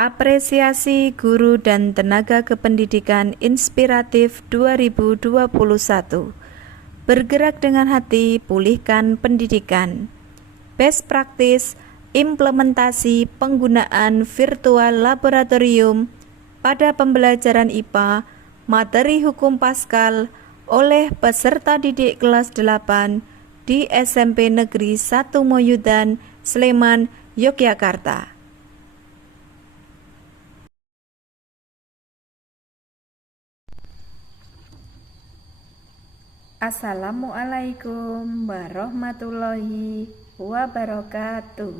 Apresiasi Guru dan Tenaga Kependidikan Inspiratif 2021. Bergerak dengan hati, pulihkan pendidikan. Best practice implementasi penggunaan virtual laboratorium pada pembelajaran IPA materi hukum Pascal oleh peserta didik kelas 8 di SMP Negeri 1 Moyudan, Sleman, Yogyakarta. Assalamualaikum warahmatullahi wabarakatuh.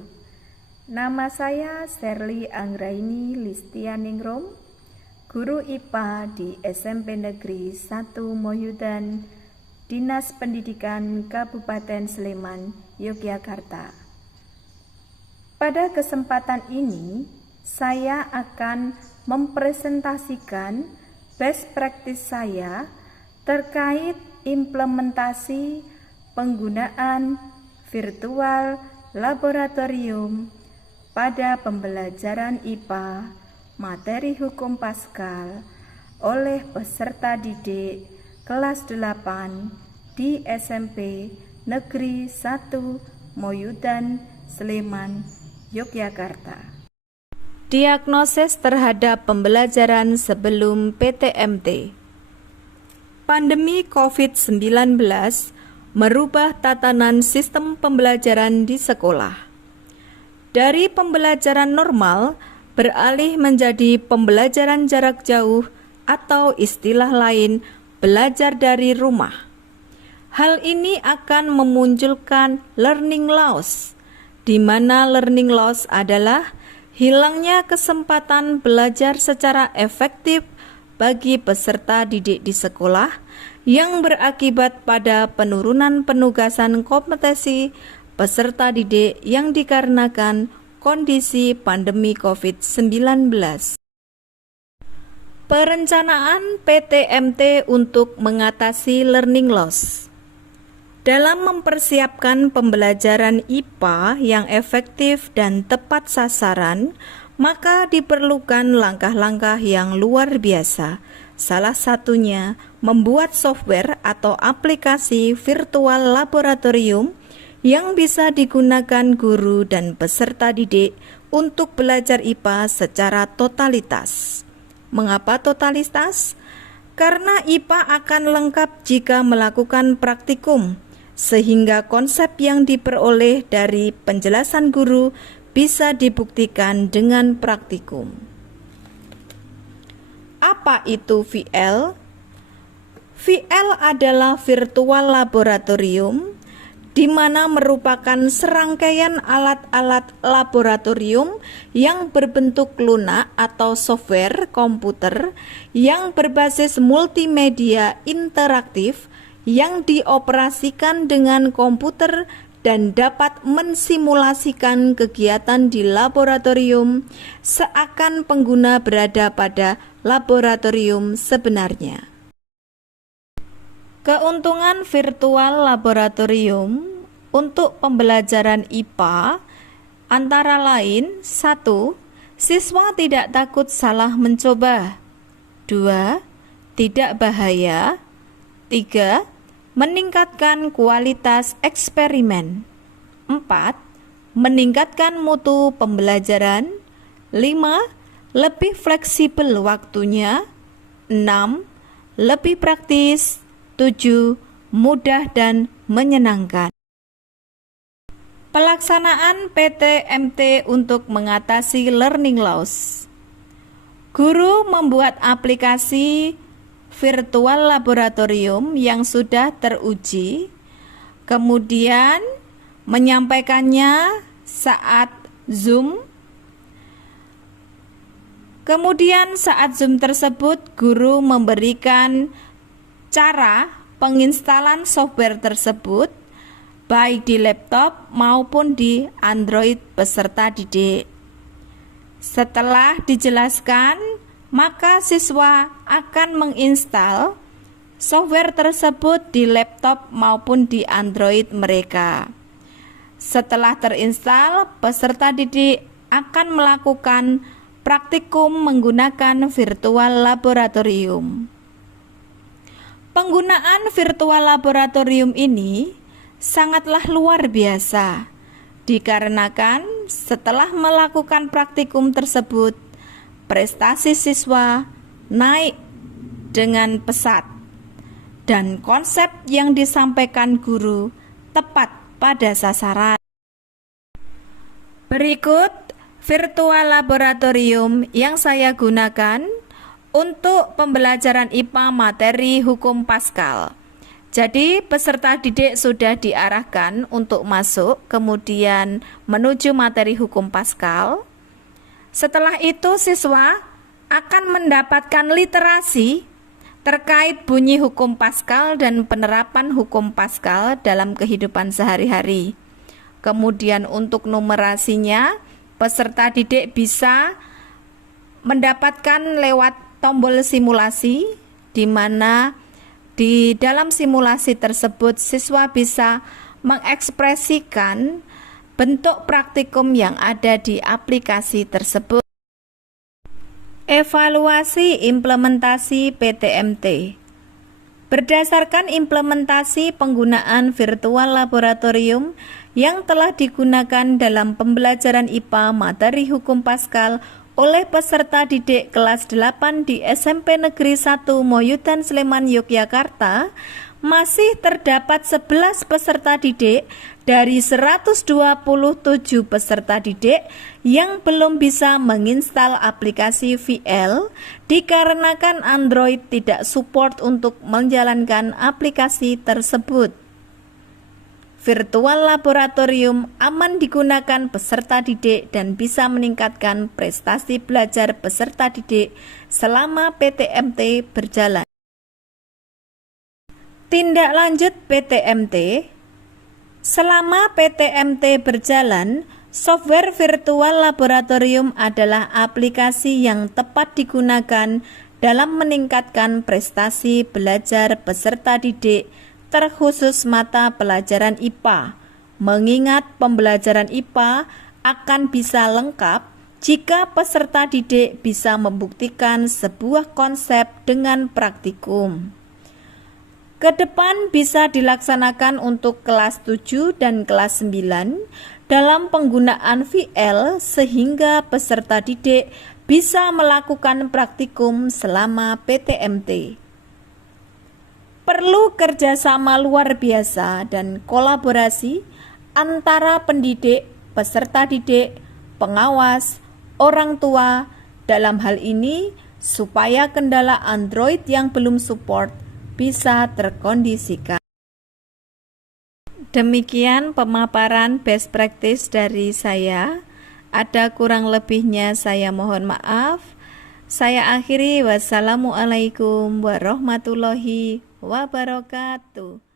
Nama saya Sherly Anggraini Listianingrum, guru IPA di SMP Negeri 1 Moyudan, Dinas Pendidikan Kabupaten Sleman, Yogyakarta. Pada kesempatan ini, saya akan mempresentasikan best practice saya terkait implementasi penggunaan virtual laboratorium pada pembelajaran IPA materi hukum Pascal oleh peserta didik kelas 8 di SMP Negeri 1 Moyudan, Sleman, Yogyakarta. Diagnosis terhadap pembelajaran sebelum PTMT. Pandemi COVID-19 merubah tatanan sistem pembelajaran di sekolah. Dari pembelajaran normal beralih menjadi pembelajaran jarak jauh atau istilah lain belajar dari rumah. Hal ini akan memunculkan learning loss, di mana learning loss adalah hilangnya kesempatan belajar secara efektif bagi peserta didik di sekolah yang berakibat pada penurunan penugasan kompetensi peserta didik yang dikarenakan kondisi pandemi COVID-19. Perencanaan PTMT untuk mengatasi learning loss. Dalam mempersiapkan pembelajaran IPA yang efektif dan tepat sasaran, maka diperlukan langkah-langkah yang luar biasa. Salah satunya membuat software atau aplikasi virtual laboratorium yang bisa digunakan guru dan peserta didik untuk belajar IPA secara totalitas. Mengapa totalitas? Karena IPA akan lengkap jika melakukan praktikum, sehingga konsep yang diperoleh dari penjelasan guru bisa dibuktikan dengan praktikum. Apa itu VL? VL adalah virtual laboratorium, di mana merupakan serangkaian alat-alat laboratorium yang berbentuk lunak atau software komputer yang berbasis multimedia interaktif yang dioperasikan dengan komputer dan dapat mensimulasikan kegiatan di laboratorium seakan pengguna berada pada laboratorium sebenarnya. Keuntungan virtual laboratorium untuk pembelajaran IPA antara lain: 1. Siswa tidak takut salah mencoba. 2. Tidak bahaya. 3. Meningkatkan kualitas eksperimen. 4. Meningkatkan mutu pembelajaran. 5. Lebih fleksibel waktunya. 6. Lebih praktis. 7. Mudah dan menyenangkan. Pelaksanaan PTMT untuk mengatasi learning loss. Guru membuat aplikasi virtual laboratorium yang sudah teruji, kemudian menyampaikannya saat Zoom. Kemudian saat Zoom tersebut, guru memberikan cara penginstalan software tersebut, baik di laptop maupun di Android peserta didik. Setelah dijelaskan, maka siswa akan menginstal software tersebut di laptop maupun di Android mereka. Setelah terinstal, peserta didik akan melakukan praktikum menggunakan virtual laboratorium. Penggunaan virtual laboratorium ini sangatlah luar biasa, dikarenakan setelah melakukan praktikum tersebut, prestasi siswa naik dengan pesat, dan konsep yang disampaikan guru tepat pada sasaran. Berikut virtual laboratorium yang saya gunakan untuk pembelajaran IPA materi hukum Paskal. Jadi peserta didik sudah diarahkan untuk masuk, kemudian menuju materi hukum Paskal. Setelah itu siswa akan mendapatkan literasi terkait bunyi hukum Paskal dan penerapan hukum Paskal dalam kehidupan sehari-hari. Kemudian untuk numerasinya, peserta didik bisa mendapatkan lewat tombol simulasi, di mana di dalam simulasi tersebut siswa bisa mengekspresikan bentuk praktikum yang ada di aplikasi tersebut. Evaluasi implementasi PTMT. Berdasarkan implementasi penggunaan virtual laboratorium yang telah digunakan dalam pembelajaran IPA materi hukum Paskal oleh peserta didik kelas 8 di SMP Negeri 1 Moyudan Sleman Yogyakarta, masih terdapat 11 peserta didik dari 127 peserta didik yang belum bisa menginstal aplikasi VL dikarenakan Android tidak support untuk menjalankan aplikasi tersebut. Virtual laboratorium aman digunakan peserta didik dan bisa meningkatkan prestasi belajar peserta didik selama PTMT berjalan. Tindak lanjut PTMT. Selama PTMT berjalan, software virtual laboratorium adalah aplikasi yang tepat digunakan dalam meningkatkan prestasi belajar peserta didik terkhusus mata pelajaran IPA, mengingat pembelajaran IPA akan bisa lengkap jika peserta didik bisa membuktikan sebuah konsep dengan praktikum. Kedepan bisa dilaksanakan untuk kelas 7 dan kelas 9 dalam penggunaan VL sehingga peserta didik bisa melakukan praktikum selama PTMT. Perlu kerjasama luar biasa dan kolaborasi antara pendidik, peserta didik, pengawas, orang tua dalam hal ini supaya kendala Android yang belum support bisa terkondisikan. Demikian pemaparan best practice dari saya. Ada kurang lebihnya saya mohon maaf. Saya akhiri, wassalamualaikum warahmatullahi wabarakatuh.